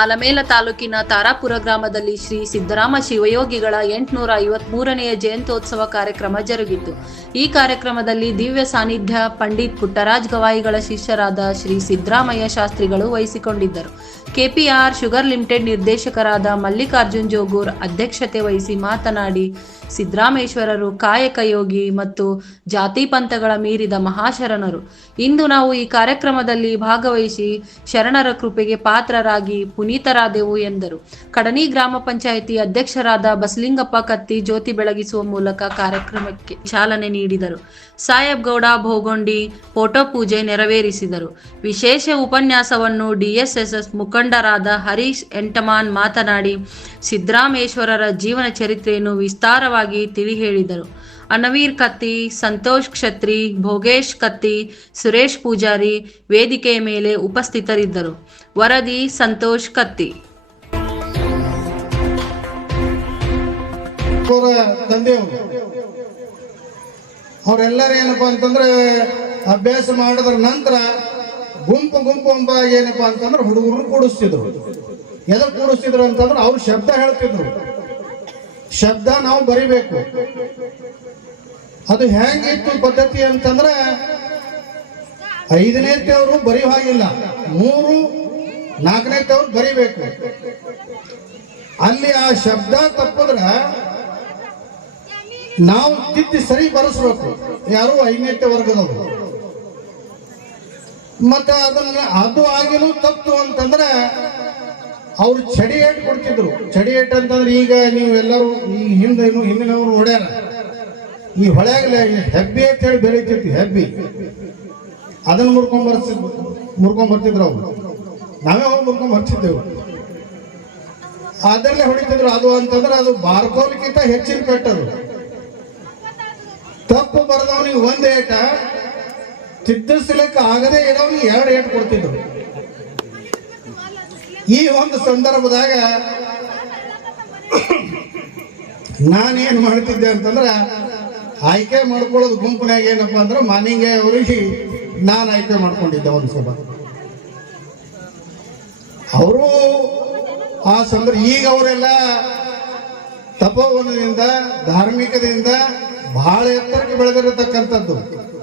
ಆಲಮೇಲ ತಾಲೂಕಿನ ತಾರಾಪುರ ಗ್ರಾಮದಲ್ಲಿ ಶ್ರೀ ಸಿದ್ದರಾಮ ಶಿವಯೋಗಿಗಳ ಎಂಟುನೂರ ಐವತ್ಮೂರನೆಯ ಜಯಂತ್ಯೋತ್ಸವ ಕಾರ್ಯಕ್ರಮ ಜರುಗಿತು. ಈ ಕಾರ್ಯಕ್ರಮದಲ್ಲಿ ದಿವ್ಯ ಸಾನ್ನಿಧ್ಯ, ಪಂಡಿತ್ ಪುಟ್ಟರಾಜ್ ಗವಾಯಿಗಳ ಶಿಷ್ಯರಾದ ಶ್ರೀ ಸಿದ್ದರಾಮಯ್ಯ ಶಾಸ್ತ್ರಿಗಳು ವಹಿಸಿಕೊಂಡಿದ್ದರು. ಕೆಪಿಆರ್ ಶುಗರ್ ಲಿಮಿಟೆಡ್ ನಿರ್ದೇಶಕರಾದ ಮಲ್ಲಿಕಾರ್ಜುನ್ ಜೋಗೂರ್ ಅಧ್ಯಕ್ಷತೆ ವಹಿಸಿ ಮಾತನಾಡಿ, ಸಿದ್ದರಾಮೇಶ್ವರರು ಕಾಯಕ ಯೋಗಿ ಮತ್ತು ಜಾತಿ ಪಂಥಗಳ ಮೀರಿದ ಮಹಾಶರಣರು. ಇಂದು ನಾವು ಈ ಕಾರ್ಯಕ್ರಮದಲ್ಲಿ ಭಾಗವಹಿಸಿ ಶರಣರ ಕೃಪೆಗೆ ಪಾತ್ರರಾಗಿ ಪುನೀತರಾದೆವು ಎಂದರು. ಕಡನಿ ಗ್ರಾಮ ಪಂಚಾಯಿತಿ ಅಧ್ಯಕ್ಷರಾದ ಬಸಲಿಂಗಪ್ಪ ಕತ್ತಿ ಜ್ಯೋತಿ ಬೆಳಗಿಸುವ ಮೂಲಕ ಕಾರ್ಯಕ್ರಮಕ್ಕೆ ಚಾಲನೆ ನೀಡಿದರು. ಸಾಹೇಬ್ ಗೌಡ, ಭೋಗೊಂಡಿ, ಫೋಟೋ ಪೂಜೆ ನೆರವೇರಿಸಿದರು. ವಿಶೇಷ ಉಪನ್ಯಾಸವನ್ನು ಡಿಎಸ್ಎಸ್ಎಸ್ ಮುಖಂಡರಾದ ಹರೀಶ್ ಎಂಟಮಾನ್ ಮಾತನಾಡಿ, ಸಿದ್ದರಾಮೇಶ್ವರರ ಜೀವನ ಚರಿತ್ರೆಯನ್ನು ವಿಸ್ತಾರವಾಗಿ ತಿಳಿ ಹೇಳಿದರು ಅನವೀರ್ ಕತ್ತಿ, ಸಂತೋಷ್ ಕ್ಷತ್ರಿ, ಭೋಗೇಶ್ ಕತ್ತಿ, ಸುರೇಶ್ ಪೂಜಾರಿ ವೇದಿಕೆಯ ಮೇಲೆ ಉಪಸ್ಥಿತರಿದ್ದರು. ವರದಿ, ಸಂತೋಷ್ ಕತ್ತಿ. ಅವರ ತಂದೆಯವರು ಅವರೆಲ್ಲರೂ ಏನಪ್ಪಾ ಅಂತಂದ್ರೆ ಅಭ್ಯಾಸ ಮಾಡಿದ್ರ ನಂತರ ಗುಂಪು ಗುಂಪು ಅಂತ ಏನಪ್ಪಾ ಅಂತಂದ್ರೆ ಹುಡುಗರು ಕೂಡಿಸ್ತಿದ್ರು. ಎದಕ್ಕೆ ಕೂಡಿಸ್ತಿದ್ರು ಅಂತಂದ್ರೆ ಅವ್ರು ಶಬ್ದ ಹೇಳ್ತಿದ್ರು. ಶಬ್ದ ನಾವು ಬರಿಬೇಕು. ಅದು ಹೆಂಗಿತ್ತು ಪದ್ಧತಿ ಅಂತಂದ್ರೆ ಐದನೇ ತವರು ಬರೆಯೋ ಹಾಗಿಲ್ಲ, ಮೂರು, ನಾಲ್ಕನೇ ತವರು ಬರಿಬೇಕು. ಅಲ್ಲಿ ಆ ಶಬ್ದ ತಪ್ಪಿದ್ರ ನಾವು ತಿದ್ದಿ ಸರಿ ಬರೆಸ್ಬೇಕು. ಯಾರು ಐದನೇ ವರ್ಗದವರು ಮತ್ತೆ ಅದನ್ನ ಅದು ಆಗಿನೂ ತಪ್ಪು ಅಂತಂದ್ರೆ ಅವ್ರು ಚಡಿ ಏಟ್ ಕೊಡ್ತಿದ್ರು. ಚಡಿ ಏಟ್ ಅಂತಂದ್ರೆ ಈಗ ನೀವು ಎಲ್ಲರೂ ಈ ಹಿಂದೆ ಹಿಂದಿನವರು ನೋಡ್ಯಾರ ಈ ಹೊಳೆಯಾಗಲೇ ಹೆಬ್ಬಿ ಅಂತ ಹೇಳಿ ಬೆರೀತಿತ್ತು ಹೆಬ್ಬಿ. ಅದನ್ನ ಮುರ್ಕೊಂಡ್ ಬರ್ತಿದ್ರು ಮುರ್ಕೊಂಡ್ ಬರ್ತಿದ್ರು ಅವ್ರು. ನಾವೇ ಹೋಗಿ ಮುರ್ಕೊಂಡ್ ಬರ್ತಿದ್ದೆವು. ಅದರಲ್ಲೇ ಹೊಡಿತಿದ್ರು ಅದು ಅಂತಂದ್ರೆ ಅದು ಬಾರ್ಕೋಲ್ಕಿಂತ ಹೆಚ್ಚಿನ ಕಟ್ಟರು ತಪ್ಪು ಬರೆದವನಿಗೆ ಒಂದ್ ಏಟ ತಿದ್ದಿಸ್ಲಿಕ್ಕೆ ಆಗದೆ ಇರೋರು ಎರಡು ಏಟ್ ಕೊಡ್ತಿದ್ರು. ಈ ಒಂದು ಸಂದರ್ಭದಾಗ ನಾನೇನು ಮಾಡ್ತಿದ್ದೆ ಅಂತಂದ್ರ ಆಯ್ಕೆ ಮಾಡ್ಕೊಳ್ಳೋದು ಗುಂಪಿನಾಗ ಏನಪ್ಪಾ ಅಂದ್ರೆ ಮಾನಿಂಗೆ ಅವ್ರಿಗೆ ನಾನು ಆಯ್ಕೆ ಮಾಡ್ಕೊಂಡಿದ್ದೆ ಒಂದು ಸಲ. ಅವರು ಆ ಸಂದರ್ಭ ಈಗ ಅವರೆಲ್ಲ ತಪೋವನದಿಂದ, ಧಾರ್ಮಿಕದಿಂದ ಬಹಳ ಎತ್ತರಕ್ಕೆ ಬೆಳೆದಿರತಕ್ಕಂಥದ್ದು.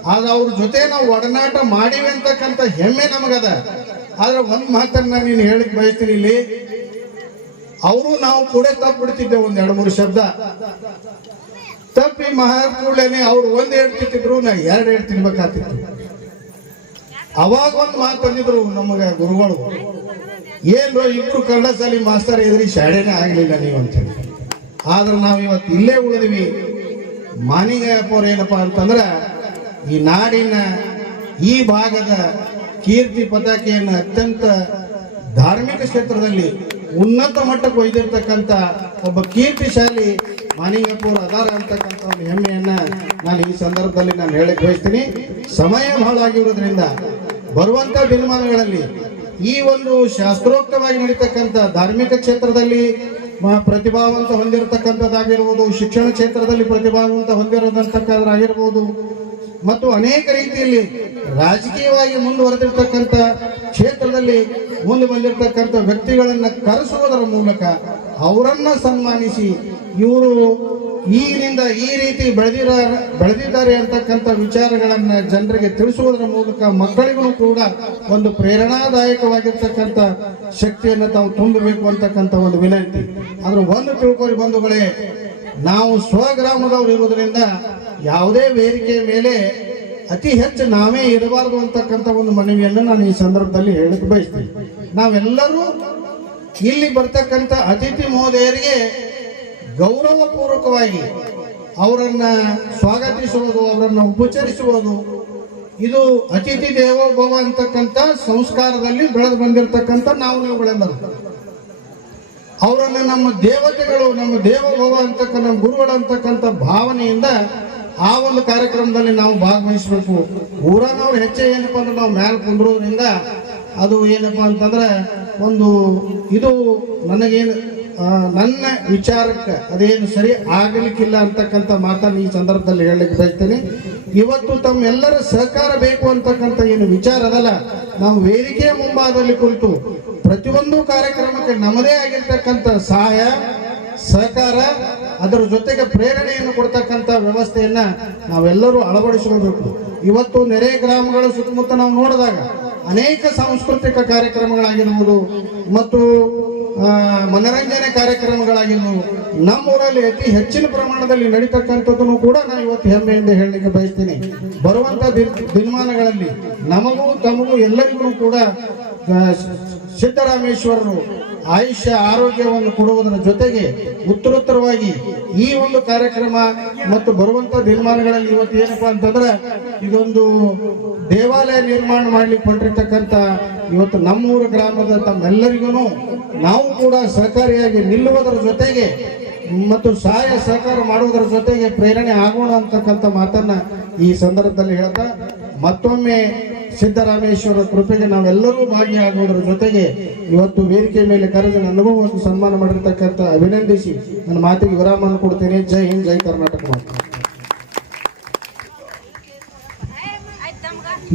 ಆದ್ರೆ ಅವ್ರ ಜೊತೆ ನಾವು ಒಡನಾಟ ಮಾಡಿವಿ ಅಂತಕ್ಕಂಥ ಹೆಮ್ಮೆ ನಮಗದ. ಆದ್ರೆ ಒಂದ್ ಮಾತನ್ನ ನೀನು ಹೇಳಿಕ್ ಬಯಸ್ತೀನಿ ಇಲ್ಲಿ. ಅವರು ನಾವು ಕೂಡ ತಪ್ಪು ಬಿಡ್ತಿದ್ದೆ ಒಂದ್ ಎರಡು ಮೂರು ಶಬ್ದ. ತಪ್ಪಿ ಮಹಾರ್ ಅವ್ರು ಒಂದ್ ಹೇಳ್ತಿದ್ರು ನಾ ಎರಡು ಏಟ್ ತಿನ್ಬೇಕಾಗ್ತಿತ್ತು. ಅವಾಗ ಒಂದ್ ಮಾತು ಬಂದಿದ್ರು ನಮಗೆ ಗುರುಗಳು. ಏನ್ ಇಬ್ರು ಕನ್ನಡ ಶಾಲಿ ಮಾಸ್ತರ್ ಎದ್ರಿ ಶಾಲೆನೇ ಆಗ್ಲಿಲ್ಲ ನೀವು ಅಂತ ಹೇಳಿ. ಆದ್ರೆ ನಾವು ಇವತ್ತು ಇಲ್ಲೇ ಉಳಿದ್ವಿ. ಮಾನಿಗಪ್ಪ ಅವ್ರು ಏನಪ್ಪ ಅಂತಂದ್ರ, ಈ ನಾಡಿನ ಈ ಭಾಗದ ಕೀರ್ತಿ ಪತಾಕೆಯನ್ನು ಅತ್ಯಂತ ಧಾರ್ಮಿಕ ಕ್ಷೇತ್ರದಲ್ಲಿ ಉನ್ನತ ಮಟ್ಟಕ್ಕೆ ಒಯ್ದಿರ್ತಕ್ಕಂಥ ಒಬ್ಬ ಕೀರ್ತಿಶಾಲಿ ಮಾನಿಗಪ್ಪ ಅದಾರ ಅಂತಕ್ಕಂಥ ಒಂದು ಹೆಮ್ಮೆಯನ್ನ ನಾನು ಈ ಸಂದರ್ಭದಲ್ಲಿ ನಾನು ಹೇಳಕ್ಕೆ ಬಯಸ್ತೀನಿ. ಸಮಯ ಬಹಳ ಆಗಿರೋದ್ರಿಂದ ಬರುವಂತ ದಿನಮಾನಗಳಲ್ಲಿ ಈ ಒಂದು ಶಾಸ್ತ್ರೋಕ್ತವಾಗಿ ನಡೀತಕ್ಕಂಥ ಧಾರ್ಮಿಕ ಕ್ಷೇತ್ರದಲ್ಲಿ ಪ್ರತಿಭಾವಂತ ಹೊಂದಿರತಕ್ಕಂಥದ್ದಾಗಿರ್ಬೋದು, ಶಿಕ್ಷಣ ಕ್ಷೇತ್ರದಲ್ಲಿ ಪ್ರತಿಭಾವಂತ ಹೊಂದಿರೋದಂತಕ್ಕದ್ದಾಗಿರ್ಬೋದು ಮತ್ತು ಅನೇಕ ರೀತಿಯಲ್ಲಿ ರಾಜಕೀಯವಾಗಿ ಮುಂದುವರೆದಿರ್ತಕ್ಕಂಥ ಕ್ಷೇತ್ರದಲ್ಲಿ ಮುಂದೆ ಬಂದಿರತಕ್ಕಂಥ ವ್ಯಕ್ತಿಗಳನ್ನು ಕರೆಸುವುದರ ಮೂಲಕ ಅವರನ್ನು ಸನ್ಮಾನಿಸಿ, ಇವರು ಈಗಿನಿಂದ ಈ ರೀತಿ ಬೆಳೆದಿರ ಬೆಳೆದಿದ್ದಾರೆ ಅಂತಕ್ಕಂಥ ವಿಚಾರಗಳನ್ನು ಜನರಿಗೆ ತಿಳಿಸುವುದರ ಮೂಲಕ ಮಕ್ಕಳಿಗೂ ಕೂಡ ಒಂದು ಪ್ರೇರಣಾದಾಯಕವಾಗಿರ್ತಕ್ಕಂಥ ಶಕ್ತಿಯನ್ನು ತಾವು ತುಂಬಬೇಕು ಅಂತಕ್ಕಂಥ ಒಂದು ವಿನಂತಿ. ಆದ್ರೆ ಒಂದು ತಿಳ್ಕೊರಿ ಬಂಧುಗಳೇ, ನಾವು ಸ್ವಗ್ರಾಮದವರು ಇರುವುದರಿಂದ ಯಾವುದೇ ವೇದಿಕೆಯ ಮೇಲೆ ಅತಿ ಹೆಚ್ಚು ನಾವೇ ಇರಬಾರದು ಅಂತಕ್ಕಂಥ ಒಂದು ಮನವಿಯನ್ನು ನಾನು ಈ ಸಂದರ್ಭದಲ್ಲಿ ಹೇಳಕ್ಕೆ ಬಯಸ್ತೀನಿ. ನಾವೆಲ್ಲರೂ ಇಲ್ಲಿ ಬರ್ತಕ್ಕಂಥ ಅತಿಥಿ ಮಹೋದಯರಿಗೆ ಗೌರವಪೂರ್ವಕವಾಗಿ ಅವರನ್ನ ಸ್ವಾಗತಿಸುವುದು, ಅವರನ್ನು ಉಪಚರಿಸುವುದು. ಇದು ಅತಿಥಿ ದೇವೋಭವ ಅಂತಕ್ಕಂಥ ಸಂಸ್ಕಾರದಲ್ಲಿ ಬೆಳೆದು ಬಂದಿರತಕ್ಕಂಥ ನಾವು ನೀವುಗಳೆಲ್ಲರೂ. ಅವರನ್ನ ನಮ್ಮ ದೇವತೆಗಳು, ನಮ್ಮ ದೇವೋಭವ ಅಂತಕ್ಕಂಥ ನಮ್ಮ ಗುರುಗಳು ಅಂತಕ್ಕಂಥ ಭಾವನೆಯಿಂದ ಆ ಒಂದು ಕಾರ್ಯಕ್ರಮದಲ್ಲಿ ನಾವು ಭಾಗವಹಿಸಬೇಕು. ಊರನವ್ರು ಹೆಚ್ಚೆ ಏನಪ್ಪ ಅಂದ್ರೆ ನಾವು ಮ್ಯಾಲ ಕುಂದ್ರೋದ್ರಿಂದ ಅದು ಏನಪ್ಪಾ ಅಂತಂದ್ರೆ ಒಂದು ಇದು ನನಗೇನು ನನ್ನ ವಿಚಾರಕ್ಕೆ ಅದೇನು ಸರಿ ಆಗಲಿಕ್ಕಿಲ್ಲ ಅಂತಕ್ಕಂಥ ಮಾತನ್ನು ಈ ಸಂದರ್ಭದಲ್ಲಿ ಹೇಳಲಿಕ್ಕೆ ಬಯಸ್ತೇನೆ. ಇವತ್ತು ತಮ್ಮೆಲ್ಲರ ಸಹಕಾರ ಬೇಕು ಅಂತಕ್ಕಂಥ ಏನು ವಿಚಾರ ಅದಲ್ಲ. ನಾವು ವೇದಿಕೆಯ ಮುಂಭಾಗದಲ್ಲಿ ಕುಳಿತು ಪ್ರತಿಯೊಂದು ಕಾರ್ಯಕ್ರಮಕ್ಕೆ ನಮ್ಮದೇ ಆಗಿರ್ತಕ್ಕಂಥ ಸಹಾಯ, ಸಹಕಾರ, ಅದರ ಜೊತೆಗೆ ಪ್ರೇರಣೆಯನ್ನು ಕೊಡ್ತಕ್ಕಂಥ ವ್ಯವಸ್ಥೆಯನ್ನ ನಾವೆಲ್ಲರೂ ಅಳವಡಿಸಿಕೊಳ್ಬೇಕು. ಇವತ್ತು ನೆರೆ ಗ್ರಾಮಗಳ ಸುತ್ತಮುತ್ತ ನಾವು ನೋಡಿದಾಗ ಅನೇಕ ಸಾಂಸ್ಕೃತಿಕ ಕಾರ್ಯಕ್ರಮಗಳಾಗಿರ್ಬೋದು, ಮತ್ತು ಮನರಂಜನೆ ಕಾರ್ಯಕ್ರಮಗಳಾಗಿರ್ಬೋದು ನಮ್ಮೂರಲ್ಲಿ ಅತಿ ಹೆಚ್ಚಿನ ಪ್ರಮಾಣದಲ್ಲಿ ನಡೀತಕ್ಕಂಥದ್ದನ್ನು ಕೂಡ ನಾನು ಇವತ್ತು ಹೆಮ್ಮೆಯಿಂದ ಹೇಳಲಿಕ್ಕೆ ಬಯಸ್ತೀನಿ. ಬರುವಂತ ದಿನ, ದಿನಮಾನಗಳಲ್ಲಿ ನಮಗೂ ತಮಗೂ ಎಲ್ಲರಿಗೂ ಕೂಡ ಸಿದ್ದರಾಮೇಶ್ವರರು ಆಯುಷ್ಯ ಆರೋಗ್ಯವನ್ನು ಕೊಡುವುದರ ಜೊತೆಗೆ ಉತ್ತರೋತ್ತರವಾಗಿ ಈ ಒಂದು ಕಾರ್ಯಕ್ರಮ ಮತ್ತು ಬರುವಂತ ದಿನಮಾನಗಳಲ್ಲಿ ಇವತ್ತು ಏನಪ್ಪಾ ಅಂತಂದ್ರೆ ಇದೊಂದು ದೇವಾಲಯ ನಿರ್ಮಾಣ ಮಾಡ್ಲಿಕ್ಕೆ ಹೊರಟಿರ್ತಕ್ಕಂಥ ಇವತ್ತು ನಮ್ಮೂರ ಗ್ರಾಮದ ತಮ್ಮೆಲ್ಲರಿಗೂ ನಾವು ಕೂಡ ಸಹಕಾರಿಯಾಗಿ ನಿಲ್ಲುವುದರ ಜೊತೆಗೆ ಮತ್ತು ಸಹಾಯ ಸಹಕಾರ ಮಾಡುವುದರ ಜೊತೆಗೆ ಪ್ರೇರಣೆ ಆಗೋಣ ಅಂತಕ್ಕಂಥ ಮಾತನ್ನ ಈ ಸಂದರ್ಭದಲ್ಲಿ ಹೇಳ್ತಾ ಮತ್ತೊಮ್ಮೆ ಸಿದ್ದರಾಮೇಶ್ವರ ಕೃಪೆಗೆ ನಾವೆಲ್ಲರೂ ಭಾಗಿಯಾಗುವುದರ ಜೊತೆಗೆ ಇವತ್ತು ವೇದಿಕೆ ಮೇಲೆ ಕರೆದು ನನಗೂ ಒಂದು ಸನ್ಮಾನ ಮಾಡಿರ್ತಕ್ಕಂಥ ಅಭಿನಂದಿಸಿ ನನ್ನ ಮಾತಿಗೆ ವಿರಾಮ ಕೊಡ್ತೇನೆ. ಜೈ ಹಿಂದ್, ಜೈ ಕರ್ನಾಟಕ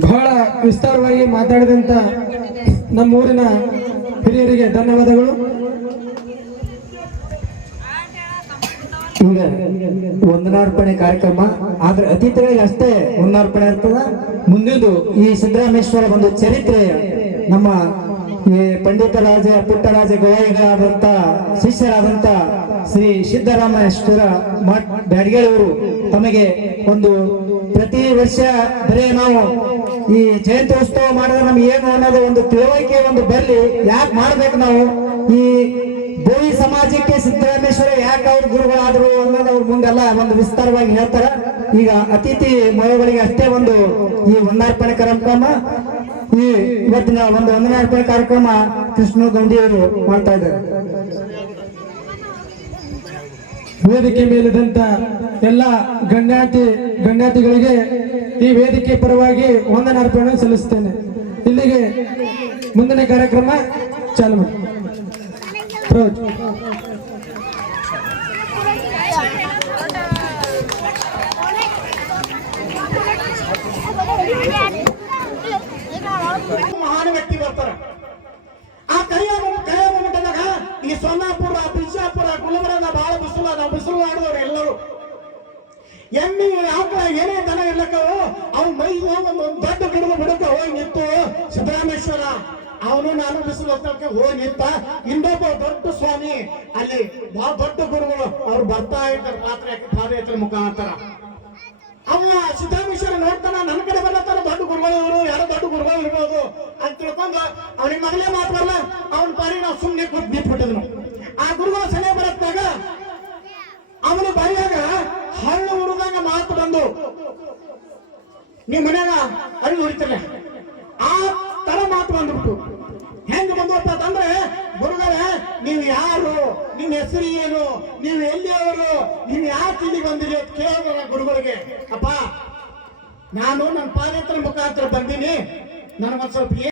ಬಹಳ ವಿಸ್ತಾರವಾಗಿ ಮಾತಾಡಿದಂತ ನಮ್ಮೂರಿನ ಹಿರಿಯರಿಗೆ ಧನ್ಯವಾದಗಳು. ಈಗ ವಂದನಾರ್ಪಣೆ ಕಾರ್ಯಕ್ರಮ, ಆದ್ರೆ ಅತಿಥಿಗಳಿಗೆ ಅಷ್ಟೇ ವಂದನಾರ್ಪಣೆ ಇರ್ತದ ಮುಂದಿದ್ದು ಈ ಸಿದ್ದರಾಮೇಶ್ವರ ಒಂದು ಚರಿತ್ರೆ. ನಮ್ಮ ಈ ಪಂಡಿತರಾಜ ಪುಟ್ಟರಾಜ ಗವಾಯಿಗಳಾದಂತ, ಶಿಷ್ಯರಾದಂತ ಶ್ರೀ ಸಿದ್ದರಾಮೇಶ್ವರ ಮಠ್ ತಮಗೆ ಒಂದು ಪ್ರತಿ ವರ್ಷ ಬರೀ ನಾವು ಈ ಜಯಂತ್ಯೋತ್ಸವ ಮಾಡಿದ್ರೆ ನಮ್ಗೆ ಏನು ಅನ್ನೋದು ಒಂದು ತಿಳುವಳಿಕೆ ಒಂದು ಬರಲಿ. ಯಾಕೆ ಮಾಡ್ಬೇಕು ನಾವು? ಈ ಬೋವಿ ಸಮಾಜಕ್ಕೆ ಸಿದ್ದರಾಮೇಶ್ವರ ಯಾಕೆ ಅವ್ರ ಗುರುಗಳಾದ್ರು ಅನ್ನೋದು ಅವ್ರ ಮುಂದೆಲ್ಲ ಒಂದು ವಿಸ್ತಾರವಾಗಿ ಹೇಳ್ತಾರ. ಈಗ ಅತಿಥಿ ಮಹಿಳೆಗಳಿಗೆ ಅಷ್ಟೇ ಒಂದು ಈ ವಂದಾರ್ಪಣೆ ಕಾರ್ಯಕ್ರಮ, ಈ ಇವತ್ತಿನ ಒಂದು ವಂದನಾರ್ಪಣೆ ಕಾರ್ಯಕ್ರಮ ಕೃಷ್ಣ ಗೌಂಡಿಯವರು ಮಾಡ್ತಾ ಇದ್ದಾರೆ. ವೇದಿಕೆ ಮೇಲಿದಂತ ಎಲ್ಲ ಗಣ್ಯಾತಿ, ಗಣ್ಯಾತಿಗಳಿಗೆ ಈ ವೇದಿಕೆ ಪರವಾಗಿ ವಂದನಾರ್ಪಣೆ ಸಲ್ಲಿಸುತ್ತೇನೆ ಇಲ್ಲಿಗೆ ಮುಂದಿನ ಕಾರ್ಯಕ್ರಮ ಚಾಲು ಮಾಡಿ ಪ್ರವಚ ಮಹಾನ್ ವ್ಯಕ್ತಿ ಬರ್ತಾರ. ಆ ಕೈಯ ಕೈಯ ಮಟ್ಟದಾಗ ಈ ಸೊನ್ನಾಪುರ ಬಿಜಾಪುರ, ಗುಲ್ಬರ್ಗ ಬಹಳ ಬಿಸಿಲು ಅದ. ಬಿಸಿಲು ಆಡಿದವ್ರು ಎಲ್ಲರೂ. ಎಮ್ಮಿ, ಆಕಳ, ಏನೇ ದನ ಇರ್ಲಕ್ಕವು, ಅವು ಮೈ ಒಂದು ದೊಡ್ಡ ಗಿಡದ ಬಿಡಕ್ಕೆ ಹೋಗಿ ನಿಂತು ಸಿದ್ದರಾಮೇಶ್ವರ ಅವನು ನಾನು ಬಿಸಿಲು ಹೊತ್ತಕ್ಕೆ ಹೋಗಿ ನಿಂತ ಇನ್ನೊಬ್ಬ ದೊಡ್ಡ ಸ್ವಾಮಿ. ಅಲ್ಲಿ ಬಹಳ ದೊಡ್ಡ ಗುರುಗಳು ಅವ್ರು ಬರ್ತಾ ಇದ್ದಾರೆ ರಾತ್ರಿ ಪಾದಯಾತ್ರೆ ಮುಖಾಂತರ. ಅವ ಸಿದ್ದರಾಮೇಶ್ವರ ನೋಡ್ತಾನ ನನ್ನ ಕಡೆ ಬರ್ಲತ್ತಾರ ದೊಡ್ಡ ಗುರುಗಳು ಇವರು, ಯಾರೋ ದೊಡ್ಡ ಗುರುಗಳು ಇರ್ಬೋದು. ಅಂತ ತಿಳ್ಕೊಂಡು ಅವನಿಗೆ ಮಗಳೇ ಮಾತು ಬರಲ್ಲ ಅವನ ಪಾರಿ ನಾವು ಸುಮ್ಮನೆ ಕೂತ್ ಆ ಗುರುಗಳು ಸಲಹೆ ಬರತ್ತಾಗ, ಅವನು ಬಾಯಿಯಾಗ ಹಣ್ಣು ಹುಡುಗ ಮಾತು ಬಂದು ನಿಮ್ಮ ಮನ್ಯಾಗ ಅಲ್ಲಿ ಹೊಡಿತಿಲ್ಲ ಆ ತರ ಮಾತು ಬಂದ್ಬಿಟ್ಟು ಹೆಂಗ್ ಬಂದಪ್ಪ ಅಂತಂದ್ರೆ ಗುರುಗಳೇ ನೀವು ಯಾರು? ನಿಮ್ಮ ಹೆಸರು ಏನು? ನೀವು ಎಲ್ಲಿಯವರು? ನೀವು ಯಾಕೆ ಇಲ್ಲಿ ಬಂದಿರಿ ಅಂತ ಕೇಳಿದ್ರ ಗುರುಗಳಿಗೆ. ಅಪ್ಪ, ನಾನು ನನ್ನ ಪಾದಯಾತ್ರೆ ಮುಖಾಂತರ ಬಂದೀನಿ. ನನಗೊಂದು ಸ್ವಲ್ಪ